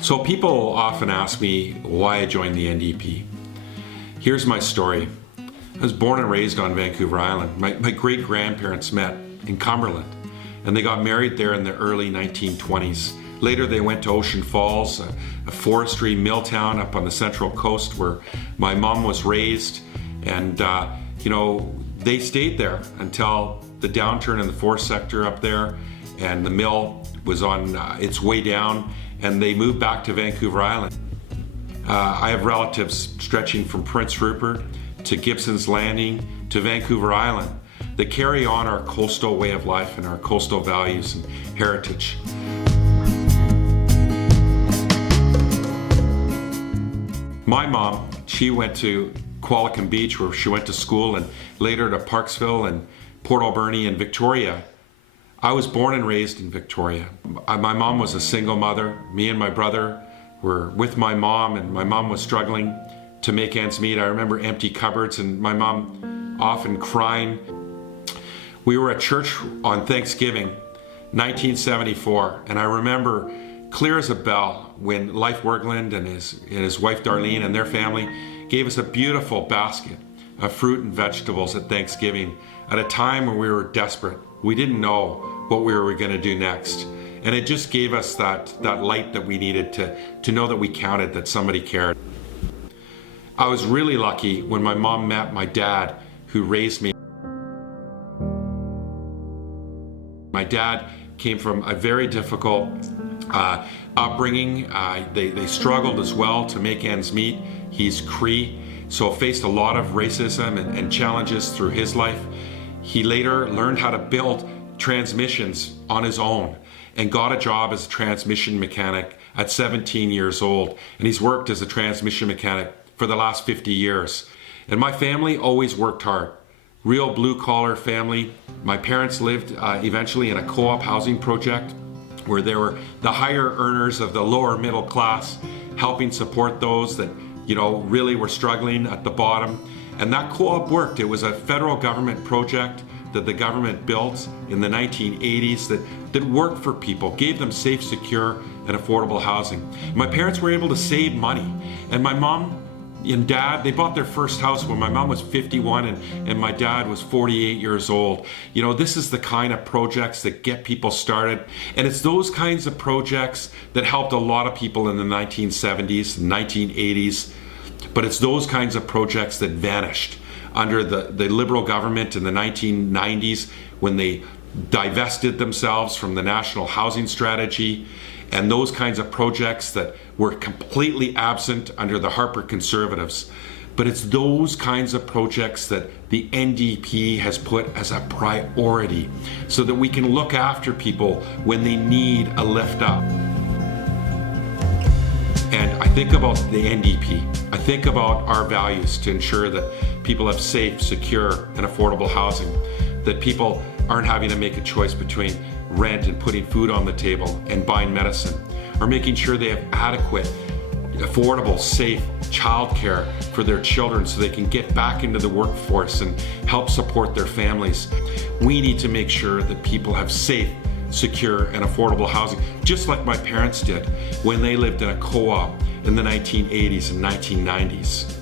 So people often ask me why I joined the NDP. Here's my story. I was born and raised on Vancouver Island. My great-grandparents met in Cumberland, and they got married there in the early 1920s. Later they went to Ocean Falls, a forestry mill town up on the Central Coast where my mom was raised, and they stayed there until the downturn in the forest sector up there, and the mill was on its way down, and they moved back to Vancouver Island. I have relatives stretching from Prince Rupert to Gibson's Landing to Vancouver Island that carry on our coastal way of life and our coastal values and heritage. My mom, she went to Qualicum Beach where she went to school, and later to Parksville and Port Alberni and Victoria. I was born and raised in Victoria. My mom was a single mother. Me and my brother were with my mom, and my mom was struggling to make ends meet. I remember empty cupboards and my mom often crying. We were at church on Thanksgiving, 1974, and I remember clear as a bell when Leif Wergeland and his wife Darlene and their family gave us a beautiful basket of fruit and vegetables at Thanksgiving at a time when we were desperate. We didn't know what we were going to do next. And it just gave us that light that we needed to know that we counted, that somebody cared. I was really lucky when my mom met my dad, who raised me. My dad came from a very difficult upbringing. They struggled as well to make ends meet. He's Cree, so faced a lot of racism and challenges through his life. He later learned how to build transmissions on his own and got a job as a transmission mechanic at 17 years old. And he's worked as a transmission mechanic for the last 50 years. And my family always worked hard. Real blue-collar family. My parents lived eventually in a co-op housing project where they were the higher earners of the lower middle class, helping support those that really were struggling at the bottom. And that co-op worked. It was a federal government project that the government built in the 1980s that worked for people, gave them safe, secure, and affordable housing. My parents were able to save money. And my mom and dad, they bought their first house when my mom was 51 and my dad was 48 years old. This is the kind of projects that get people started. And it's those kinds of projects that helped a lot of people in the 1970s, 1980s. But it's those kinds of projects that vanished under the Liberal government in the 1990s when they divested themselves from the National Housing Strategy, and those kinds of projects that were completely absent under the Harper Conservatives. But it's those kinds of projects that the NDP has put as a priority so that we can look after people when they need a lift up. And I think about the NDP. I think about our values to ensure that people have safe, secure, and affordable housing, that people aren't having to make a choice between rent and putting food on the table and buying medicine, or making sure they have adequate, affordable, safe childcare for their children so they can get back into the workforce and help support their families. We need to make sure that people have safe, secure, and affordable housing, just like my parents did when they lived in a co-op in the 1980s and 1990s.